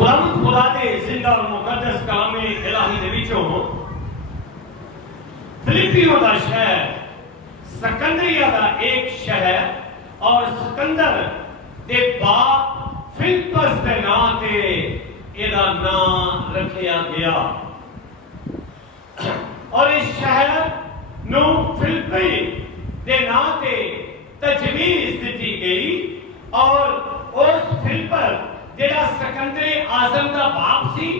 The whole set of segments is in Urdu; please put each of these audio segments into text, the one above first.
خدا دے زندہ اور مقدس کلام الہی دے وچوں فلپیو دا شہر سکندریہ دا ایک شہر اور سکندر دے باپ فلپس دے نام تے ایدا نام رکھیا گیا اور اس شہر نو فلپی دے نام تے تجویز دیتی گئی اور اس فلپر جیڑا سکندر اعظم دا باپ سی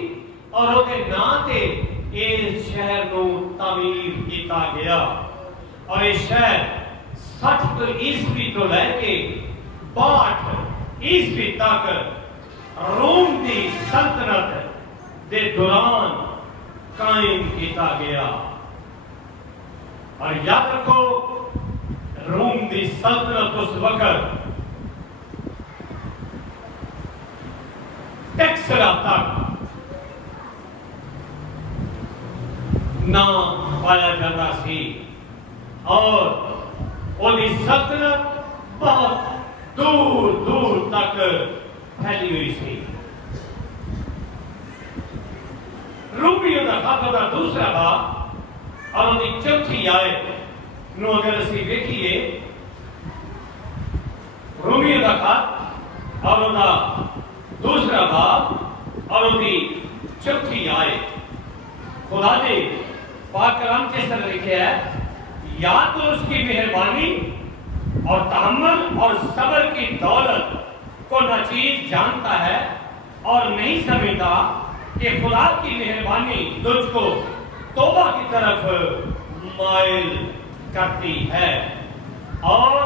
اور وہ دے نام تے اس شہر نو تعمیر کیتا گیا اور اس شہر 60 عیسوی تو لے کے 62 عیسوی تک روم دی سلطنت دے دوران قائم کیتا گیا اور یاد رکھو روم دی سلطنت اس وقت ٹیکسلا تک نہ پایا جاتا سی اور وہ سلطنت بہت دور دور تک پھیلی ہوئی سی رومیو دا خط دا دوسرا باب اور ان چوتھی آیت نو اگر اسی دیکھیے رومیو دا خط اور ان دوسرا باب اور ان چوتھی آیت خدا نے پاک کلام کے سر لکھے ہے یا تو اس کی مہربانی اور تحمل اور صبر کی دولت کو ناچیز جانتا ہے اور نہیں سمجھتا کہ خدا کی مہربانی تجھ کو توبہ کی طرف مائل کرتی ہے اور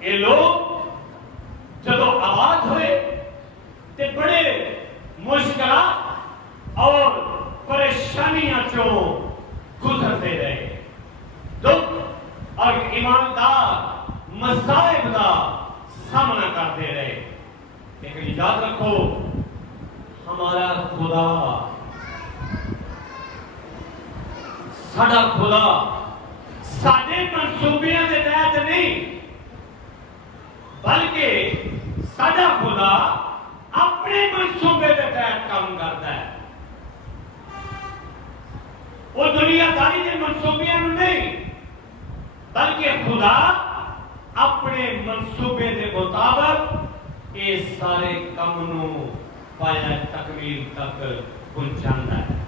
یہ لوگ جب آباد ہوئے تے بڑے مشکلات اور پریشانیاں چوں گزرتے رہے دکھ اور ایماندار مصائب کا سامنا کرتے رہے لیکن یاد رکھو ہمارا خدا ساڈا خدا ساڈے منصوبیاں دے تحت نہیں بلکہ ساڈا خدا اپنے منصوبے دے تحت کام کرتا ہے وہ دنیا داری دے منصوبیاں نہیں بلکہ خدا اپنے منصوبے دے مطابق یہ سارے کام نو پایا تکمیل تک پہنچانا ہے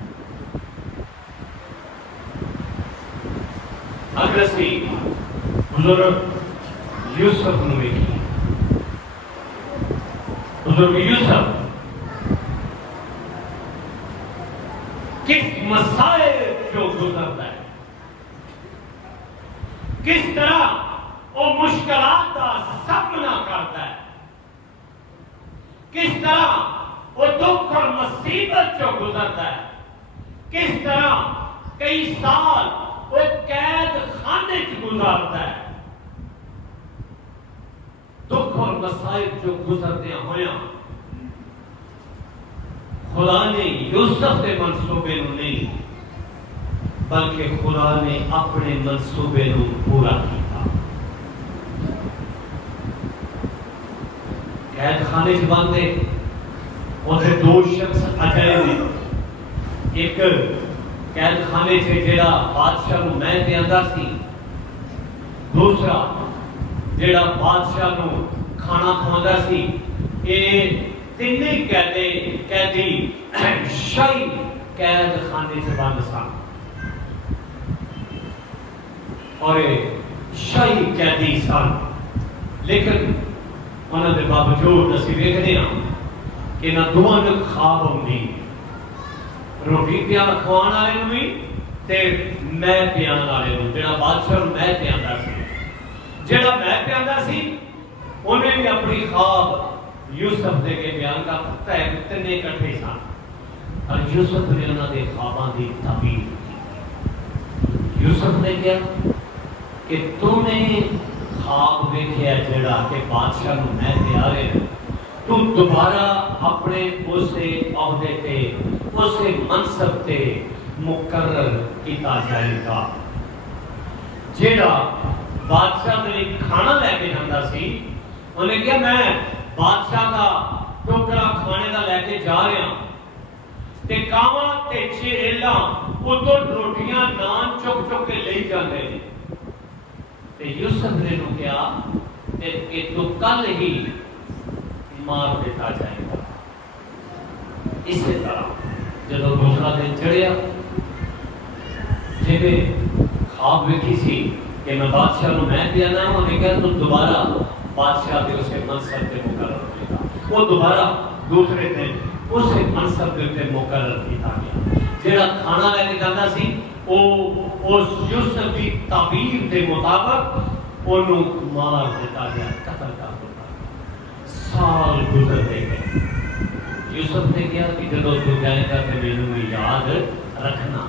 اگر اسی بزرگ یوسف نو ویکھیے بزرگ یوسف کس مسائل جو گزرتا ہے کس طرح وہ مشکلات کا سامنا کرتا ہے کس طرح وہ دکھ اور مصیبت جو گزرتا ہے کس طرح کئی سال وہ قید خانے کی گزارتا ہے دکھ اور مصائب جو گزرتے ہوئے خدا نے یوسف کے منصوبے نو نہیں بلکہ خدا نے اپنے منصوبے نو پورا کیا قید خانے سے باندھے اور دو شخص اجائے ایک قید خانے سے جڑا بادشاہ نو میں دے اندر سی دوسرا جڑا بادشاہ نو کھانا کھواندا سی اے تینوں قیدی شاہی قید خانے سے بند سن اور شاہی قیدی سن لیکن انہوں نے باوجود اسی ویکھدے ہاں کہ نہ دونوں نے خواب ہوندی روٹی پیان کھوان والے نو بھی تے میں پیان والے نو جڑا بادشاہ میں پیاندا سی جڑا میں پیاندا سی انہیں بھی اپنی خواب یوسف دے کے بیان کا پتہ ہے کتنے اکٹھے سن اور یوسف نے انہوں نے خواباں دی تعبیر کی یوسف نے کیا کہ تم نے خواب ویکھیا جڑا کہ بادشاہ نو میں پیارے تو دوبارہ اپنے اسے عہدے تے اسے منصب تے مقرر کیتا جائے گا جڑا بادشاہ نے کھانا لے کے جاندا سی انہیں کہا میں بادشاہ کا ٹوکرا کھانے کا جا رہے ہیں تے کاواں تے چڑیلاں اتوں روٹیاں نان چک چک کے لے جاندے نے تے یوسف نے نو کہا کہ تو کل ہی مار دیتا جائے گا. اسی طرح جب دوسرا دن چڑھیا جی خواب ویکھی سی کہ میں بادشاہ نو میں دینا ہوں انہیں کہا تو دوبارہ بادشاہ دے اسے منصب پہ مقرر ہوئے گا. وہ دوبارہ دوسرے دن اسے منصب پہ مقرر کیا گیا. جہاں کھانا لے کے جانا سی اس یوسف کی تعبیر کے مطابق انہوں مار دیتا گیا, قتل کر دیتا گیا. سال گزرتے گئے. یوسف نے کہا کہ جب تو جائے گا تو میرے یاد رکھنا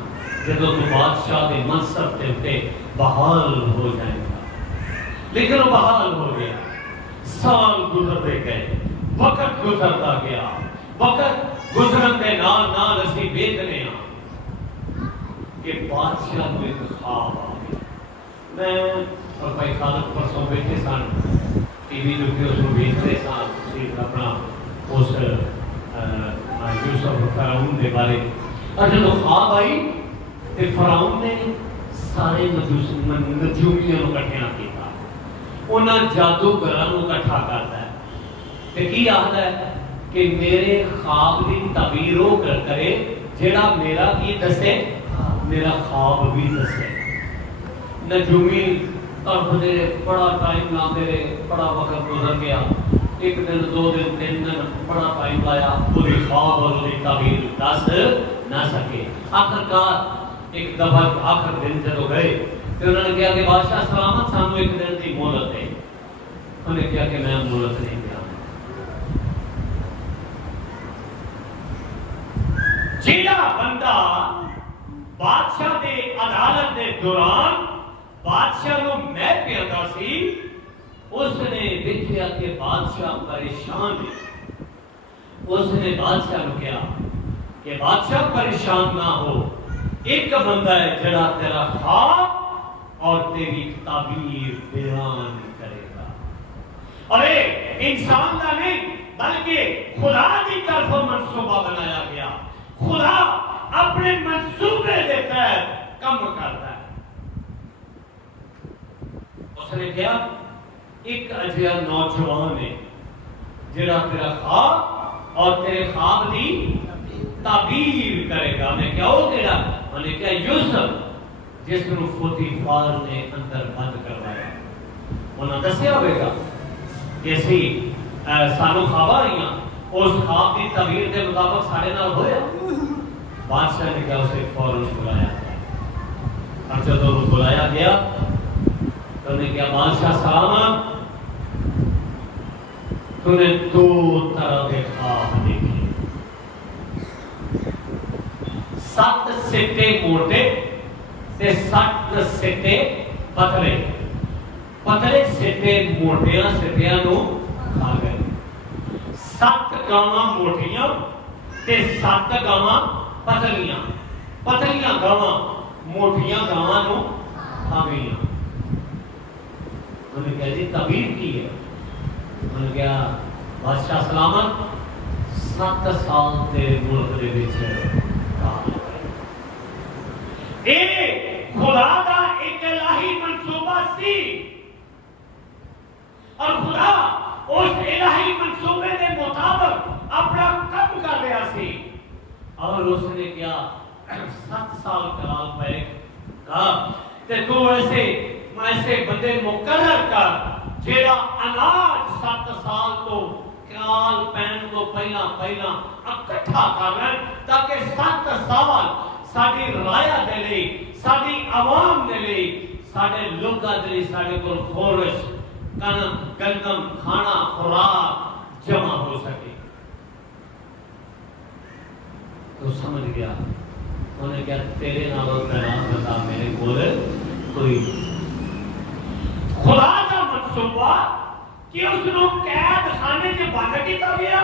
جب تو بادشاہ کے منصب کے اتنے بحال ہو جائے گا. لیکن وہ بحال ہو گیا. سال گزرتے گئے, وقت گزرتا گیا. وقت گزرن کے نال نال اسی دیکھنے ہاں کہ بادشاہ کو ایک خواب آ گیا. میں اور بھائی خالد پرسوں بیٹھے سن ٹی وی جو کہ اس کو دیکھتے سن اپنا اس یوسف فرعون کے بارے. اور جب خواب آئی تو فرعون نے سارے نجومیوں کو اکٹھا کیا. انہاں جادوگراں کو اکٹھا کرتا ہے تے کی آخدا ہے کہ میرے خواب کی تعبیر وہ کرے جڑا میرا کی دسے میرا خواب بھی دسے. نجومی تڑپتے رہے, بڑا ٹائم لاتے رہے, بڑا وقت گزر گیا. ایک دن, دو دن, تین دن, بڑا ٹائم لایا. پوری خواب اور تعبیر دس نہ سکے. آخرکار ایک دفعہ آخر دن جب گئے تو انہوں نے کہا کہ بادشاہ سلامت سانو ایک دن کی مہلت ہے. انہوں نے کہا کہ میں مہلت نہیں دیا. جیڑا بندہ بادشاہ دے عدالت دے دوران بادشاہ نو میں پیاندا سی اس نے دیکھا کہ بادشاہ پریشان ہے. اس نے بادشاہ نو کہا کہ بادشاہ پریشان نہ ہو, ایک بندہ ہے جڑا تیرا خواب اور تیری تعبیر بیان کرے گا. اور انسان کا نہیں بلکہ خدا کی طرف منصوبہ بنایا گیا. خدا اپنے منصوبے کے تحت کم کرتا ہے. اس نے کہا ایک اجیا نوجوان ہے جڑا تیرا خواب اور تیرے خواب کی تعبیر کرے گا. میں کیا ہو گیا؟ میں نے کہا یوسف جس کو پوتیفار نے اندر بند کروایا. انہوں نے دسیا ہوئے گا جیسی سانو خواب آ رہی ہیں اس خواب کی تعبیر کے مطابق سارے نال ہویا. بادشاہ نے کہا اسے فوراً بلایا گیا. اور جب انہوں بلایا گیا تو نے کہا بادشاہ سلامت, تو نے دو طرح کے خواب دیکھے. 7 سٹے موٹے تے 7 سٹے پتلے. پتلے سٹے موٹیاں سٹیاں نو کھا گئے. 7 گاواں موٹیاں تے 7 گاواں پتلیاں. پتلیاں گاواں موٹیاں گاواں نو کھا گئیاں. انہوں نے کہا جی تعبیر کی ہے. انہوں نے کہا بادشاہ سلامت 7 سال تیرے ملک دے وچ کام اے خدا دا ایک الہی منصوبہ سی اور خدا اس الہی منصوبے کے مطابق اپنا کام کر رہا سی. اور اس نے کیا 7 سال کلال پہ کہا کہ تو ایسے بندے مقرر کر جیڑا اناج 7 سال تو کال پہن کو پہلا اکٹھا کر لیں تاکہ 7 سال ساری رایا دے لئے, ساری عوام دے لئے, سارے لوگاں دے لئے, سارے کو خورش گندم کھانا خوراک جمع ہو سکے. تو سمجھ گیا. انہوں نے کہا تیرے نالوں پیغام بتا میرے کول کوئی. خدا کا منصوبہ کہ اس نو قید خانے کے بند کیتا گیا,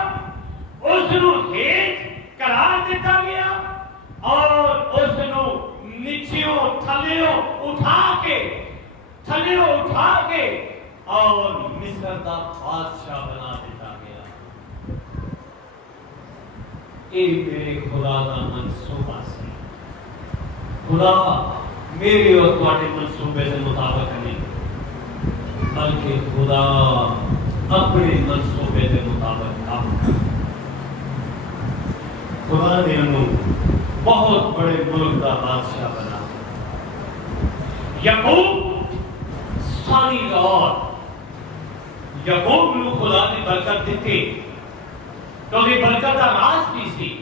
اس نو ہیج قرار دیتا گیا اور اس نو نیچیوں تھلیوں اٹھا کے اور مصر کا بادشاہ بنا دیتا گیا. اے میرے خدا کا منصوبہ سے خدا میرے اور تواڈے منصوبے کے مطابق نہیں بلکہ خدا اپنے منصوبے کے مطابق کام کرتا خدا نے انہوں بہت بڑے ملک کا بادشاہ بنا یعقوب ساری رات یعقوب نو خدا نے برکت دیتی تو یہ برکت کا راز بھی سی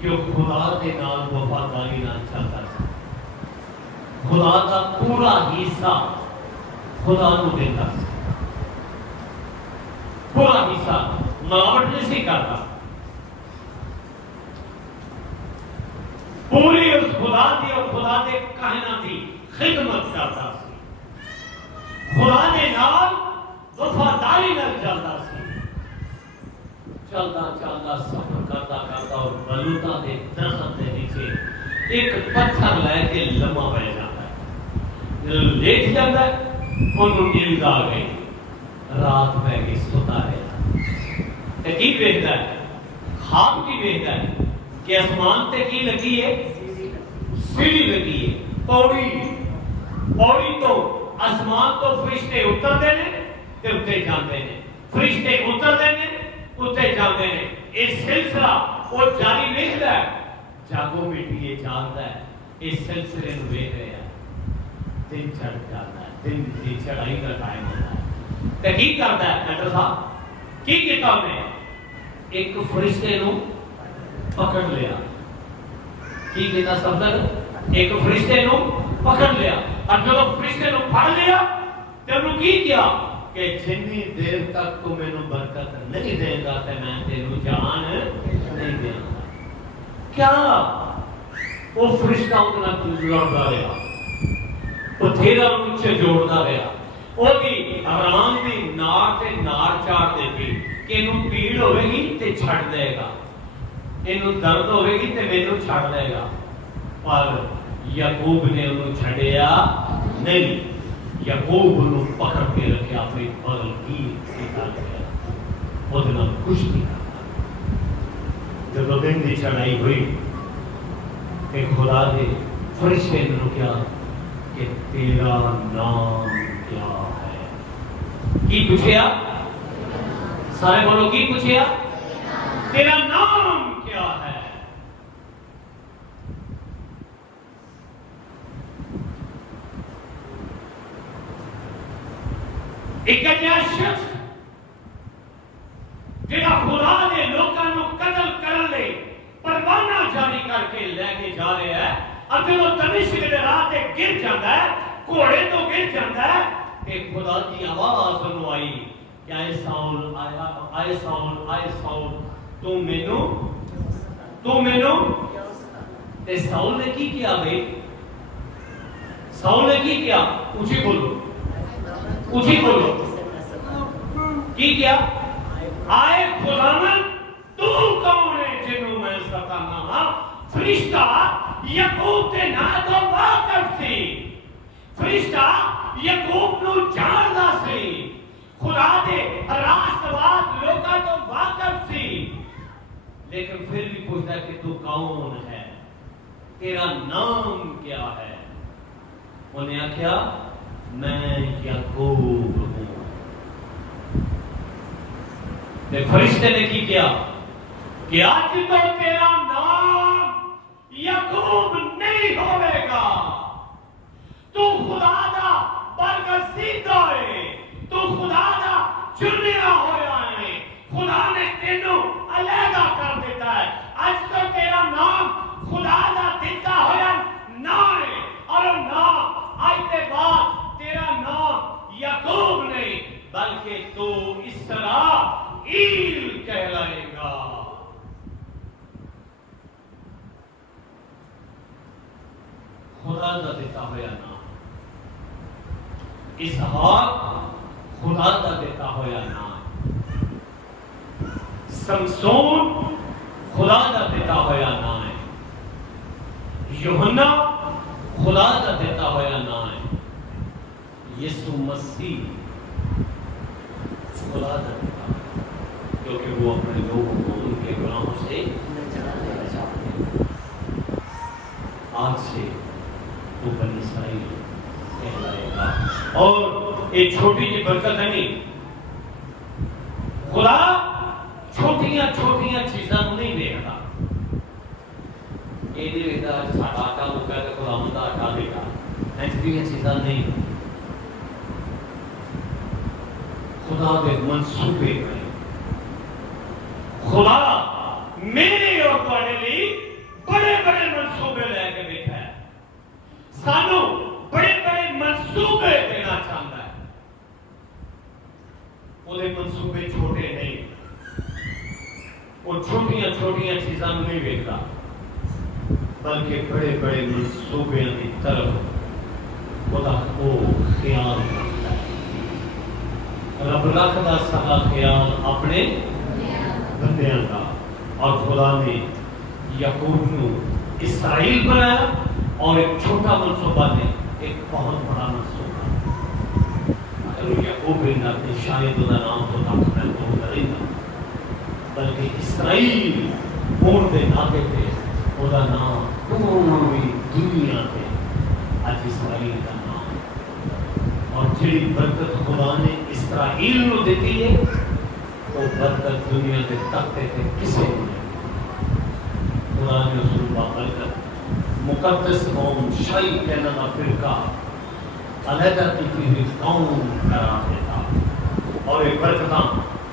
کہ وہ خدا کے نال وفاداری نال چلتا سی خدا کا پورا حصہ خدا نو دیتا سی پورا حصہ ملاوٹ نہیں سی کرتا پوری اس خدا دی اور خدا دے کہنا دی خدمت کرتا سی خدا نے نال وفاداری نال چلتا سی چلتا چلتا سفر کرتا کرتا اور بلوتا دے درخت دے نیچے ایک پتھر لے کے لمحہ پہ جاتا ہے لیٹ جاتا ہے انہوں نیند آ گئی رات پہ کے سوتا رہا کی بہتا ہے خواب کی بہتا ہے کہ آسمان تے کی لگی ہے سیڑھی لگی ہے پوڑی تو آسمان تو فرشتے اترتے ہیں تے اتنے جاتے ہیں فرشتے اترتے ہیں اتنے جاتے ہیں اس سلسلہ وہ جاری رہتا ہے جاگو مٹی یہ جانتا ہے اس سلسلے میں دیکھ رہے ہیں دن چڑھ جاتا ہے دن کی چڑھائی کا ٹائم ہوتا ہے تحقیق کرتا ہے ڈاکٹر صاحب کی کتاب میں ایک فرشتے نو پکڑ لیا کی کہتا سبدر ایک فرشتے نو پکڑ لیا اور جب فرشتے نو پکڑ لیا تو انہوں کی کیا کہ جنی دیر تک تو میں نو برکت نہیں دے گا تے میں تینو جان نہیں دے گا کیا وہ فرشتہ اتنا لڑتا رہا وہ تھیرا نیچے جوڑتا رہا وہ دی آرام دی نار تے نار چاڑ دیتی کہ انہوں پیڑ ہوئے گی تے چھڑ دے گا انہوں درد ہوئے گی تے مینوں چھڑ دے گا پر یعقوب نے انہوں چھڑیا نہیں یعقوب انہوں پکڑ کے رکھے اپنی بغل کی نکال کے اتنا خوش نہیں کرتا جب دن دی چڑھائی ہوئی کہ خدا دے فرشتے نے کیا کہ تیرا نام کیا ہے کی پوچھیا سارے بولو کی پوچھیا تیرا نام کیا ہے ایک اجیا شخص جہاں خدا نے لوگوں کو قتل کر لے پروانہ جاری کر کے لے کے جا رہے ہیں اور جب وہ دمشق کے راہ تے گر جاتا ہے گھوڑے تو گر جاتا ہے کہ خدا کی آواز سنو آئی کہ آئے ساؤل تو مینوں تے ساؤل نے کی کیا بھئی ساؤل نے کی کیا اونچی بولو کی کیا آئے خداوند تو کون ہے جنوں میں ستانا ہاں فرشتہ یعقوب کے نا تو واقف سی فرشتہ یعقوب نو جاندا سی خدا دے راست بات لوکاں تو واقف سی لیکن پھر بھی پوچھتا ہے کہ تو کون ہے تیرا نام کیا ہے انہیں کیا میں یعقوب ہوں تے فرشتے نے کی کیا کہ آج تو تیرا نام یعقوب نہیں ہوئے گا تو خدا دا برگزیدہ ہے تو خدا دا چنیا ہویا ہے خدا نے تینوں علیحدہ کر دیتا ہے آج تو تیرا نام خدا دا دیتا ہویا نہ ہے اور نام آج کے بعد تیرا نام یعقوب نہیں بلکہ تو اسرائیل کہلائے گا خدا دا دیتا ہویا نام اسحاق خدا دا دیتا ہویا نام سمسون خدا دا دیتا ہویا نام ہے یوحنا خدا دا دیتا ہویا نام ہے یسوع مسیح خدا دا دیتا کیونکہ وہ اپنے لوگوں کو ان کے گناہوں سے یہ چھوٹی جی برکت نہیں. خدا چھوٹیاں چھوٹیاں چیزاں نہیں دیکھتا. یہ نہیں دیکھتا ساڈا آٹا مکا تو خداوند دا آٹا دے گا. ایسی چیزاں نہیں. خدا دے منصوبے بنے. خدا میرے اور تواڈے لئی بڑے بڑے منصوبے لے کے بیٹھا ہے. سانو بڑے بڑے منصوبے دینا چاہتا ہے. وہ منصوبے چھوٹے نہیں. وہ چھوٹیاں چھوٹیاں چیزاں نہیں دیکھتا بلکہ بڑے بڑے منصوبے کی طرف خدا کو خیال کرتا ہے. رب رکھتا سارا خیال اپنے بندیاں کا. اور خدا نے یعقوب کو اسرائیل بنایا اور ایک چھوٹا منصوبہ نے ایک بہت بڑا منصوبہ. اگر یعقوب بن اپنے شاید کا نام تو تک میں تو کرے گا بلکہ اسرائیل ہون دے ناطے تے وہ نام پوری دنیا تے اج اسرائیل کا نام. اور جڑی برکت خدا نے اسرائیل نو دیتی ہے وہ برکت دنیا کے تختے تے کسے نہیں. خدا نے اس کو برکت مقدس قوم شاہی کہنا کا فرقہ علیحدہ کی ہوئی قوم قرار دیتا. اور یہ برکتاں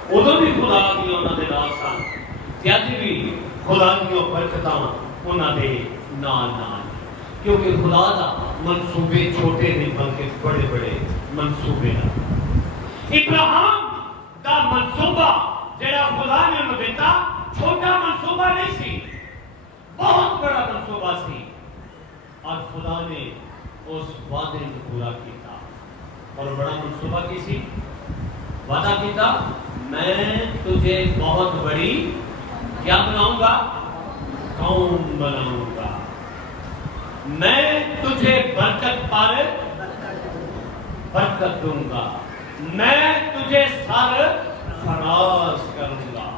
ادو بھی خدا کی انہوں نے نال سن تیج بھی خدا کی برکتاں انہوں نے نال نال. کیونکہ خدا دا منصوبے چھوٹے نہیں بلکہ بڑے بڑے منصوبے ہیں. ابراہیم دا منصوبہ جڑا خدا نے انہوں دیتا چھوٹا منصوبہ نہیں سی, بہت بڑا منصوبہ سی. اور خدا نے اس وعدے کو پورا کیتا. اور بڑا منصوبہ کی سی؟ وعدہ کیتا میں تجھے بہت بڑی کیا بناؤں گا؟ قوم بناؤں گا. میں تجھے برکت پر برکت دوں گا. میں تجھے سر فراز کروں گا.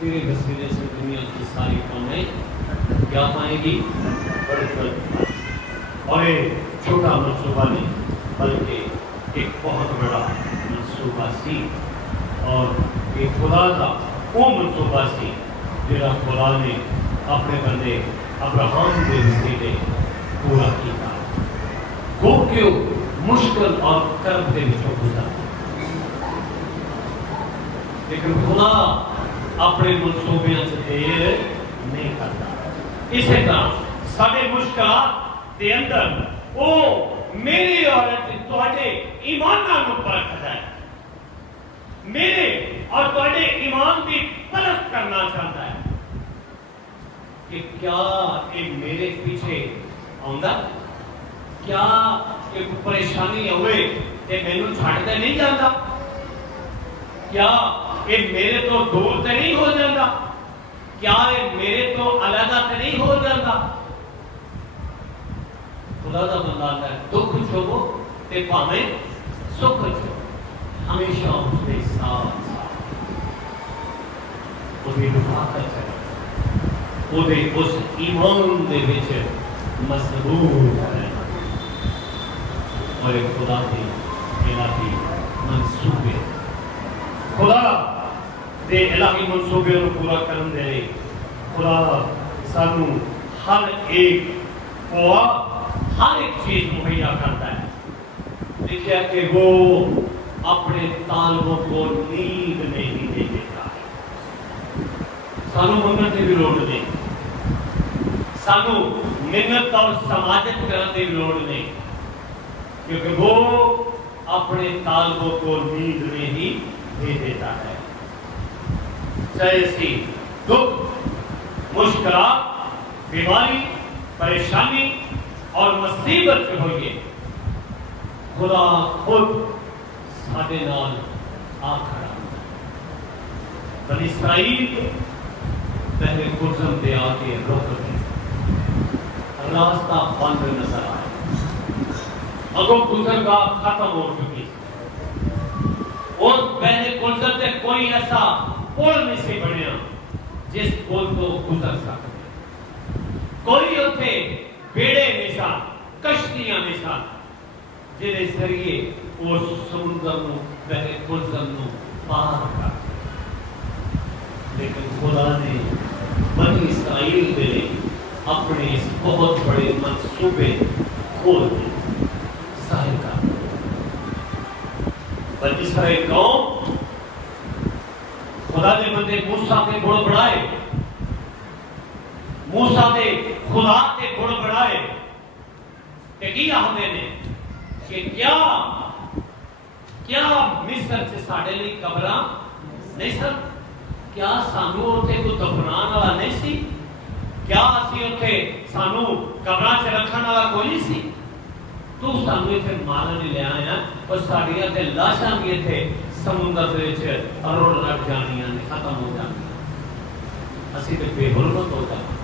تیرے وسیلے سے دنیا کی ساری قومیں کیا پائیں گی؟ برکت. اور ایک چھوٹا منصوبہ نہیں بلکہ ایک بہت بڑا منصوبہ سی. اور ایک خدا کا وہ منصوبہ سی جڑا خدا نے اپنے بندے ابراہیم کے وسیلے پورا کیا. وہ کیوں مشکل اور کرب کے وچوں گزرا لیکن خدا اپنے منصوبے سے دیر نہیں کرتا. اسی طرح سارے مشکلات دے اندر وہ میرے اور تواڈے ایماناں نوں پرکھدا ہے. میرے اور تواڈے ایمان کی پرکھ کرنا چاہتا ہے کہ کیا یہ میرے پیچھے آؤندا, کیا ایک پریشانی ہوئے کہ مینوں چھڈ کے نہیں جاندا, کیا یہ میرے تو دور تے نہیں ہو جاتا, کیا یہ میرے تو علیحدہ تے نہیں ہو جاتا. خدا دا بندہ ہے دکھ چھوڑو تے پاویں سکھ چھو ہمیشہ اس کے ساتھ وہی حفاظت ہے. وہی اس ایمان دے وچ مضبوط ہے. اور خدا دی الہی منصوبے خدا دے الہی منصوبے کو پورا کرن دے لئی خدا سانو ہر ایک قوا ہر ایک چیز مہیا کرتا ہے. دیکھا کہ وہ اپنے طالبوں کو نیند نہیں دے دیتا. سانو منگن کی بھی لوڑ نہیں, سانو محنت اور سماجت کرنے کی لوڑ نہیں, کیونکہ وہ اپنے طالبوں کو نیند میں ہی دے دیتا ہے. چاہے اس کی دکھ مشکلات بیماری پریشانی اور مصیبت سے ہوئیے خدا خود ساڈے نال آ کھڑا. بنی اسرائیل پہلے قسم دے آ کے رک گئے, راستہ بند نظر آیا, اگوں گزرگاہ ختم ہو چکی. اور پہلے قسم سے کوئی ایسا پل نہیں سی بنیا جس پل کو گزر سکتے. کوئی اتنے بیڑے نہیں سن, کشتی یوردن نو پار کر دیا، لیکن خدا نے بنی اسرائیل کے لیے اپنے اس بہت بڑے منصوبے کھول دیے، ظاہر کر دیا۔ بنی اسرائیل قوم خدا نے بندے موسیٰ کے بڑھ بڑھائے، موسیٰ نے خدا کے بڑھ بڑھائے کہ کیا ہمیں نے کہ کیا مصر سے ساڑھے لی قبراں نہیں سن؟ کیا سانو اٹھے کو دفنان والا نہیں سی؟ کیا اسی اٹھے سانو قبراں سے رکھن والا کوئی نہیں سی؟ تو سانو اٹھے مارن لے آیا اور ساڑیاں تے لاشاں بھی اٹھے سمندر دے وچ اروڑ رکھ جانیاں نے، ختم ہو جانیاں، اسی تے بے حرمت ہو جانا۔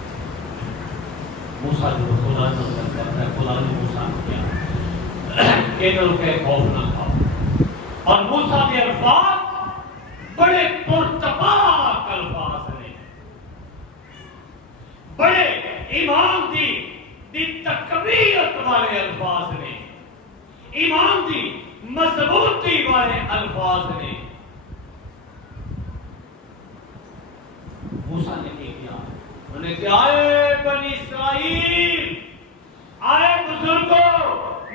موسیٰ جو خدا نے کرتا ہے، خدا نے موسیٰ کو کیا کہ انہوں کے خوف نہ کھاؤ، اور موسیٰ کے الفاظ بڑے پرتپاک الفاظ نے، بڑے ایمان دی تقویت والے الفاظ نے، ایمان دی مضبوطی والے الفاظ نے۔ موسیٰ نے کیا؟ انہوں نے کہا اے بنی اسرائیل، آئے بزرگوں،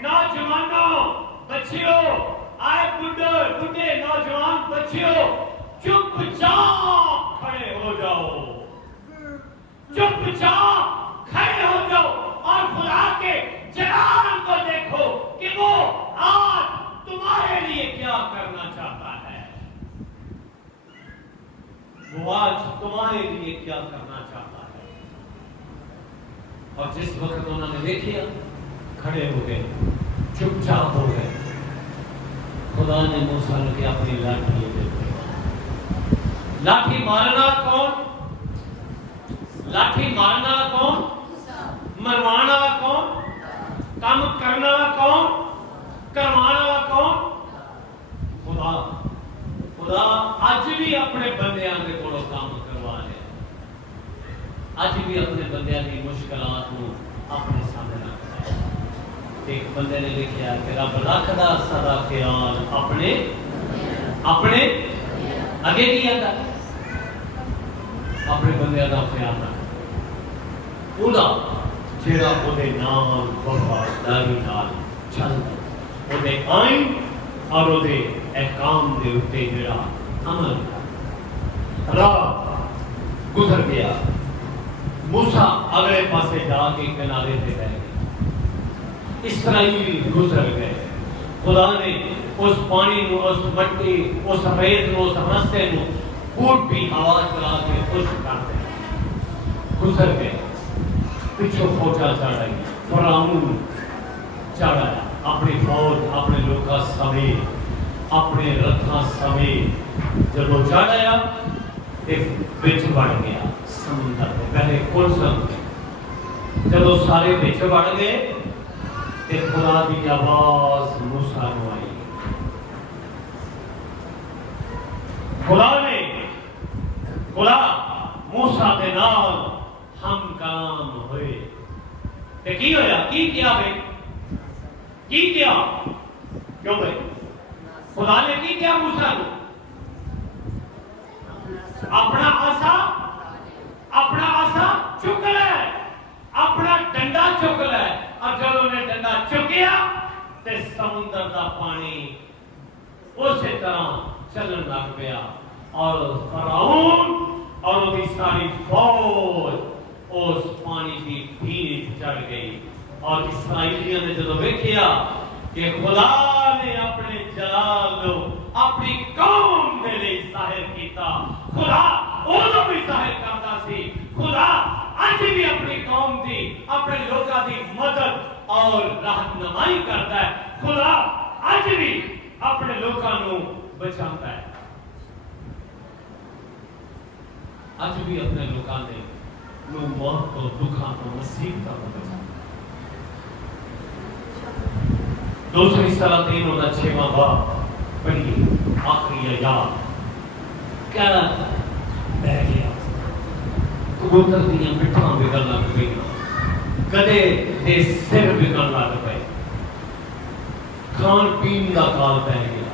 نوجوانوں، بچیوں، آئے بڈھے نوجوان بچیوں، چپ چاپ کھڑے ہو جاؤ، چپ چاپ کھڑے ہو جاؤ اور خدا کے جلال کو دیکھو کہ وہ آج تمہارے لیے کیا کرنا چاہتا ہے، وہ آج تمہارے لیے کیا کرنا چاہتا ہے۔ اور جس وقت انہوں نے دیکھا، کھڑے ہو گئے، چپ چاپ ہو گئے، خدا نے موسیٰ نے اپنی لاٹھی دے دی۔ لاٹھی مارنا کون؟ لاٹھی مارنا کون؟ مروانا کون؟ کام کرنا کون؟ کروانا کون؟ خدا۔ خدا آج بھی اپنے بندیاں کے کولوں کام کروا رہے، آج بھی اپنے بندیاں کی مشکلات کو اپنے سامنے رکھتا ہے۔ ایک بندے نے لکھا کہ رب رکھدا سدا خیال اپنے اگے کیا تھا، اپنے بندے کا خیال رکھ اودا جیڑا اودے نام وفاداری نال چلدا، اودے آئین اور اودے احکام دے اوتے جیڑا عمل راہ گزر گیا۔ موسیٰ اگلے پاسے جا کے کنارے پہ رہ گئے، اسرائیل گزر گئے، خدا نے اس پانی نو، اس مٹی، اس ریت نو، اس رستے نو پھوٹ بھی ہوا چلا کے خشک کر دیا، گزر گئے۔ پچھو فوجا چڑھ آئی، فرعون چڑھ آیا، اپنی فوج اپنے لوکاں سمیت، اپنے رتھاں سمیت جب وہ چڑھ آیا تے وچ بڑھ گیا سمندر میں، پہلے کل سمندر جب وہ سارے وچ بڑھ گئے تے خدا کی آواز موسیٰ کو آئی، خدا موسیٰ کے نال ہم کلام ہوئے تے کی ہویا؟ کی کیا بھئی؟ کی کیا؟ کیوں بھئی؟ خدا نے کی کیا موسیٰ کو؟ اپنا آسا چک لے، اپنا ڈنڈا چک لے، اور جب انہیں ڈنڈا چکیا تے سمندر دا پانی اسی طرح چلن لگ گیا، اور فرعون اور وہ ساری فوج اس پانی کی بھیڑ چڑھ گئی۔ اور اسرائیلیوں نے جب دیکھا کہ خدا نے اپنے جلال کو اپنی قوم کے لیے ظاہر کیتا، خدا انہوں بھی ظاہر کرتا سی، خدا آج بھی اپنی قوم دی، اپنے لوگوں دی مدد اور رہنمائی کرتا ہے، خدا آج بھی اپنے لوگوں کو بچاتا ہے، آج بھی اپنے لوگوں نے موت کو، دکھاں کو، مصیبتوں کو بچاتا ہے۔ دوسری سلاطین اور 6واں باب پڑھیے، آخری آیات۔ کہنا بہ گیا، کبوتر دیاں پٹھاں بگڑ لگ پئی، گدے دے سر بگڑ لگ پئے، کھان پین دا کال پہ گیا،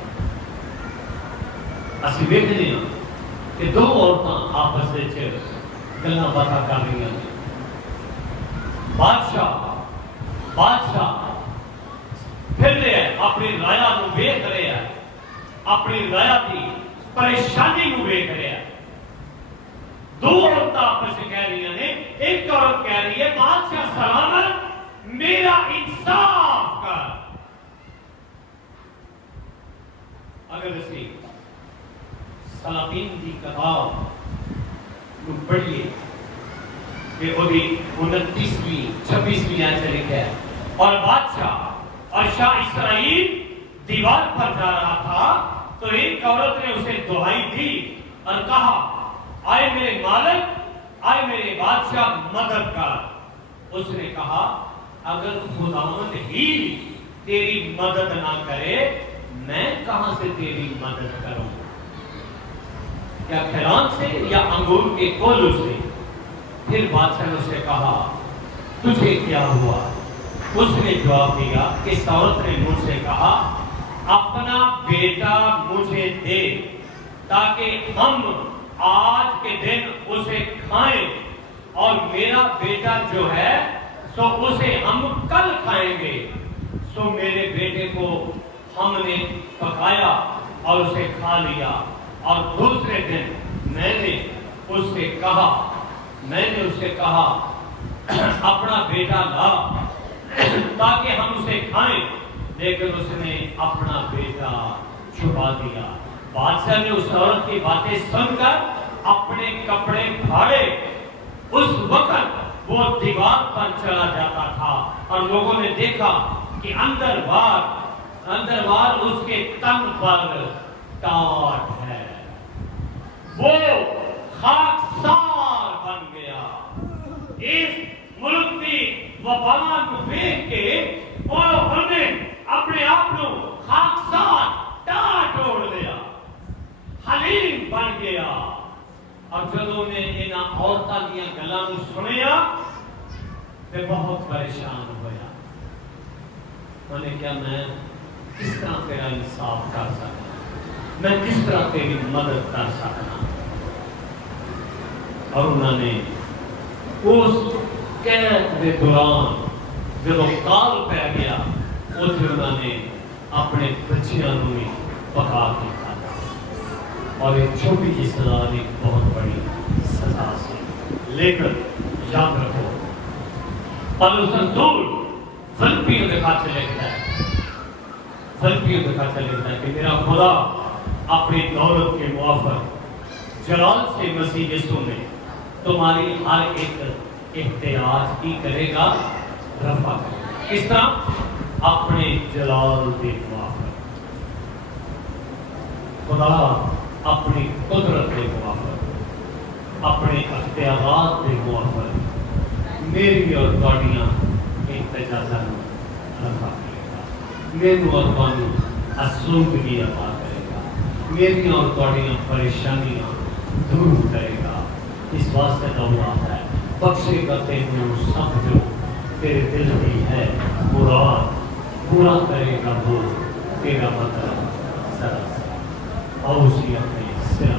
اسی ویکھدے ہاں کہ دو عورتاں آپس وچ گلاں باتاں کر رہی ہیں. بادشاہ پھر رہے ہیں اپنی رایا نو ویکھ رہے ہیں, اپنی رایا کی پریشانی نو ویکھ رہے ہیں. دو عورتیں آپس میں کہہ رہی ہیں, ایک عورت کہہ رہی ہے بادشاہ سلامت میرا انصاف کر. اگر اسی سلاطین دی کتاب نو پڑھیے کہ وہ 29ویں 26ویں آیت سے لکھا ہے, اور بادشاہ اور شاہ اسرائیل دیوار پر جا رہا تھا تو ایک عورت نے اسے دہائی دی اور کہا آئے میرے مالک, آئے میرے بادشاہ مدد کر. اس نے کہا اگر خداوند ہی تیری مدد نہ کرے میں کہاں سے تیری مدد کروں, کیا کھیلان سے یا انگور کے کولوں سے؟ پھر بادشاہ نے اسے کہا تجھے کیا ہوا؟ اس نے جواب دیا کہ اس عورت نے مجھ سے کہا اپنا بیٹا مجھے دے تاکہ ہم آج کے دن اسے کھائیں, اور میرا بیٹا جو ہے سو اسے ہم کل کھائیں گے. سو میرے بیٹے کو ہم نے پکایا اور اسے کھا لیا, اور دوسرے دن میں نے اس سے کہا اپنا بیٹا لا تاکہ ہم اسے کھائیں, لیکن اس نے اپنا بیٹا چھپا دیا. بادشاہ نے اس عورت کی باتیں سن کر اپنے کپڑے پھاڑے. اس وقت وہ دیوار پر چلا جاتا تھا اور لوگوں نے دیکھا کہ اندر بار اس کے تن پر ٹاٹ ہے. وہ خاکسار بن گیا. اس ملک کی وبا کو دیکھ کے انہوں نے اپنے آپ کو خاکسار ٹاٹ لیا, حلیم بن گیا. اور جدوں نے انہاں عورتاں دیاں گلاں نو سنیا تے بہت پریشان ہویا. انہوں نے کیا میں کس طرح تیرا انصاف کر سکتا, میں کس طرح تیری مدد کر سکتا. اور انہوں نے اس قید کے دوران جب کال پہ گیا انہوں نے اپنے بچیاں نو بھی پکا کے کھایا, اور ایک چھوٹی سی سزا ایک بہت بڑی سزا سی. لیکن یاد رکھو پالوس رسول فلپیوں کے خاطر لکھتا ہے کہ میرا خدا اپنی دولت کے موافق جلال سے مسیح یسوع میں تمہاری ہر ایک احتیاج کی کرے گا, رفع کرے گا. کس طرح؟ اپنے جلال کے موافق. خدا اپنی قدرت کے موافق, اپنے اختیارات کے موافق میری اور تواڈیاں احتیاجاں رفع کرے گا. میرے اور تواڈی آسودگی عطا کرے گا. میری اور تواڈیاں پریشانیاں دور کرے گا. اس واسطے دعا ہے بخشے گا تینوں سب جو تیرے دل کی ہے مراد, پورا کرے گا وہ تیرا مطلب سراسر. اور اسی اپنے سر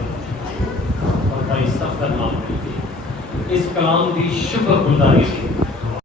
اور بھائی سب کا نام لے کے اس کلام کی شکر گزاری